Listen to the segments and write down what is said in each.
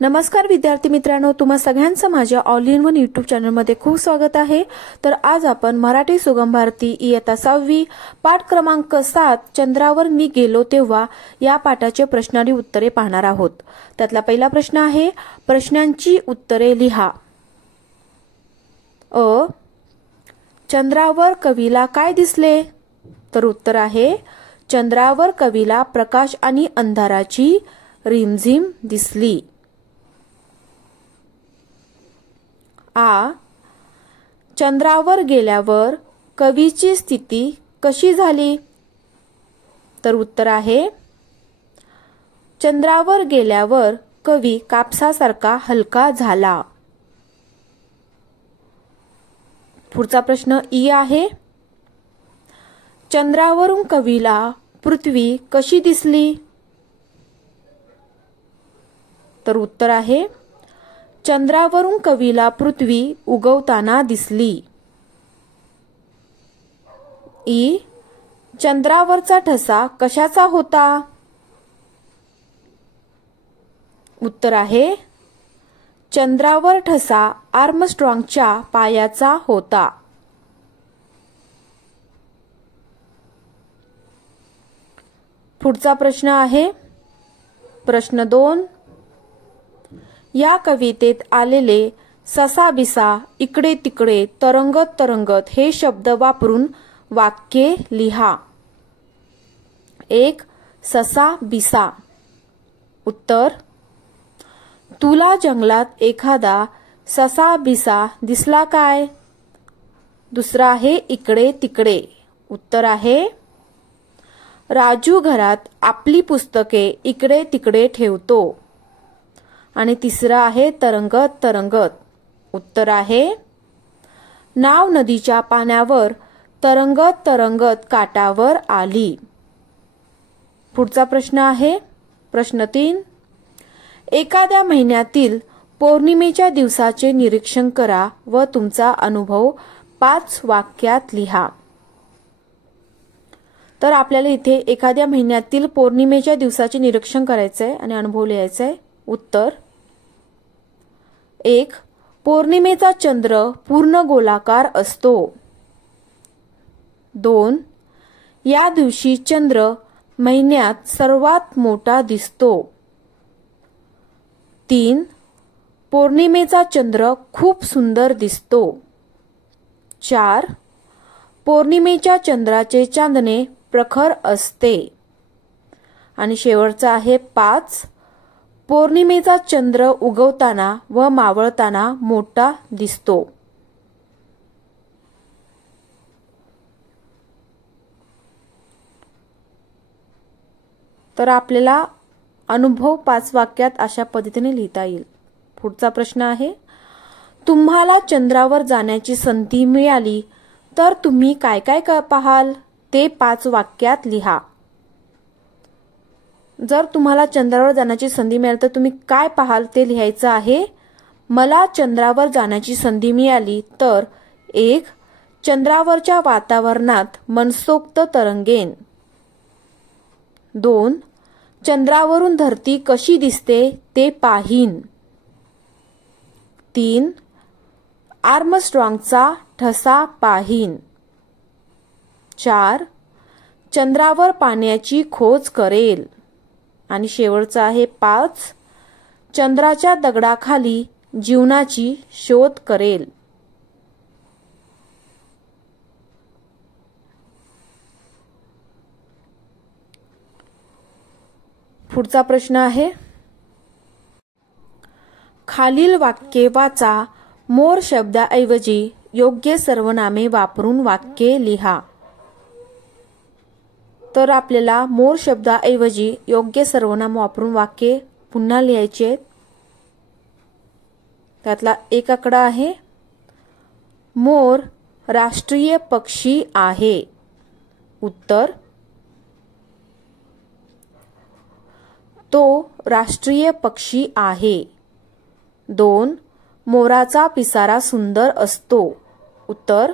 नमस्कार विद्यार्थी मित्रांनो, तुम्हा सगळ्यांचं माझ्या ऑल इन वन यूट्यूब चॅनलमध्ये खूप स्वागत आहे। तर आज आपण मराठी सुगम भारती इयत्ता 6वी पाठ क्रमांक 7 चंद्रावर मी गेलो तेव्हा या पाठाचे प्रश्न आणि उत्तरे पाहणार आहोत। त्यातला पहिला प्रश्न आहे, प्रश्नांची उत्तरे लिहा। चंद्रावर कवीला काय दिसले? तर उत्तर आहे, चंद्रावर कवीला प्रकाश आणि अंधाराची रिमझिम दिसली। चंद्रावर गेल्यावर कवीची स्थिती कशी झाली? तर उत्तर आहे, चंद्रावर गेल्यावर कवी कापसासारखा हलका झाला। पुढचा प्रश्न ई आहे, चंद्रावरून कवीला पृथ्वी कशी दिसली? तर उत्तर आहे, चंद्रावरून कवीला पृथ्वी उगवताना दिसली। ई, चंद्रावरचा ठसा कशाचा होता? उत्तर आहे, चंद्रावर ठसा आर्मस्ट्रॉंगच्या पायाचा होता। पुढचा प्रश्न आहे, प्रश्न 2, या कवितेत आलेले ससा बिसा इकडे तिकडे तरंगत तरंगत हे शब्द वापरून वाक्ये लिहा। 1. ससा बिसा। उत्तर, तुला जंगलात एखादा ससा बिसा दिसला काय? दुसरा आहे इकडे तिकडे। उत्तर आहे, राजू घरात आपली पुस्तके इकडे तिकडे ठेवतो। आणि तिसरा आहे तरंगत तरंगत। उत्तर आहे, नाव नदीच्या पाण्यावर तरंगत तरंगत काठावर आली। पुढचा प्रश्न आहे, प्रश्न 3, एखाद्या महिन्यातील पौर्णिमेच्या दिवसाचे निरीक्षण करा व तुमचा अनुभव 5 वाक्यात लिहा। तर आपल्याला इथे एखाद्या महिन्यातील पौर्णिमेच्या दिवसाचे निरीक्षण करायचंय आणि अनुभव लिहायचाय। उत्तर, 1. पौर्णिमेचा चंद्र पूर्ण गोलाकार असतो। 2. या दिवशी चंद्र महिन्यात सर्वात मोठा दिसतो। 3. पौर्णिमेचा चंद्र खूप सुंदर दिसतो। 4. पौर्णिमेच्या चंद्राचे चांदणे प्रखर असते। आणि शेवटचा आहे 5. पौर्णिमेचा चंद्र उगवताना व मावळताना मोठा दिसतो। तर आपल्याला अनुभव 5 वाक्यात अशा पद्धतीने लिहिता येईल। पुढचा प्रश्न आहे, तुम्हाला चंद्रावर जाण्याची संधी मिळाली तर तुम्ही काय काय पाहाल ते 5 वाक्यात लिहा। जर तुम्हाला चंद्रावर जाण्याची संधी मिळाली तर तुम्ही काय पाहाल ते लिहायचं आहे। मला चंद्रावर जाण्याची संधी मिळाली तर 1. चंद्रावरच्या वातावरणात मनसोक्त तरंगेन। 2. चंद्रावरून धरती कशी दिसते ते पाहीन। 3. आर्मस्ट्रॉंगचा ठसा पाहीन। 4. चंद्रावर पाण्याची खोज करेल। आणि शेवटचा आहे 5. चंद्राच्या दगडाखाली जीवनाची शोध करेल। पुढचा प्रश्न आहे, खालील वाक्ये वाचा, मोर शब्दाऐवजी योग्य सर्वनामे वापरून वाक्ये लिहा। तर आपल्याला मोर शब्दाऐवजी योग्य सर्वनाम वापरून वाक्ये पुन्हा लिहायचे आहेत। त्यातला एक आकडा आहे, मोर राष्ट्रीय पक्षी आहे। उत्तर, तो राष्ट्रीय पक्षी आहे। 2. मोराचा पिसारा सुंदर असतो। उत्तर,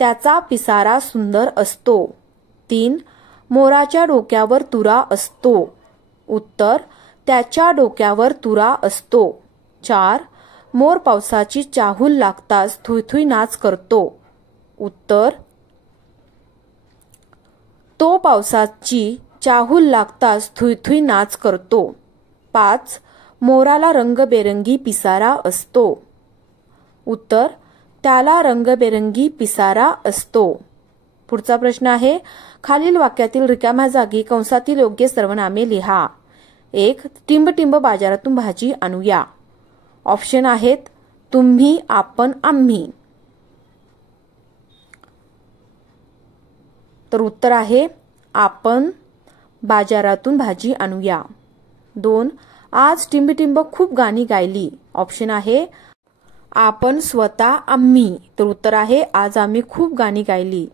त्याचा पिसारा सुंदर असतो। 3. मोराच्या डोक्यावर तुरा असतो। उत्तर, त्याच्या डोक्यावर तुरा असतो. 4. मोर पावसाची चाहूल लागताच थुईथुई नाच करतो. उत्तर तो पावसाची चाहूल लागताच थुईथुई नाच करतो. 5. मोराला रंगबेरंगी पिसारा असतो. उत्तर त्याला रंगबेरंगी पिसारा असतो. पुढचा प्रश्न आहे, खालील वाक्यातील रिकाम्या जागी कंसातील योग्य सर्वनामे लिहा. 1. टिंब बाजारातून भाजी आणूया. ऑप्शन आहेत तुम्ही, आपण, आम्ही. तर उत्तर आहे आपण बाजारातून भाजी आणूया. 2. आज टिंब खूप गाणी गायली. ऑप्शन आहे आपण, स्वतः, आम्ही. तर उत्तर आहे आज आम्ही खूप गाणी गायली.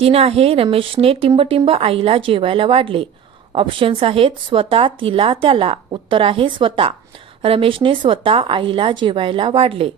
3 आहे रमेशने टिंब आईला जेवायला वाढले. ऑप्शन्स आहेत स्वतः, तिला, त्याला. उत्तर आहे स्वतः. रमेशने स्वतः आईला जेवायला वाढले.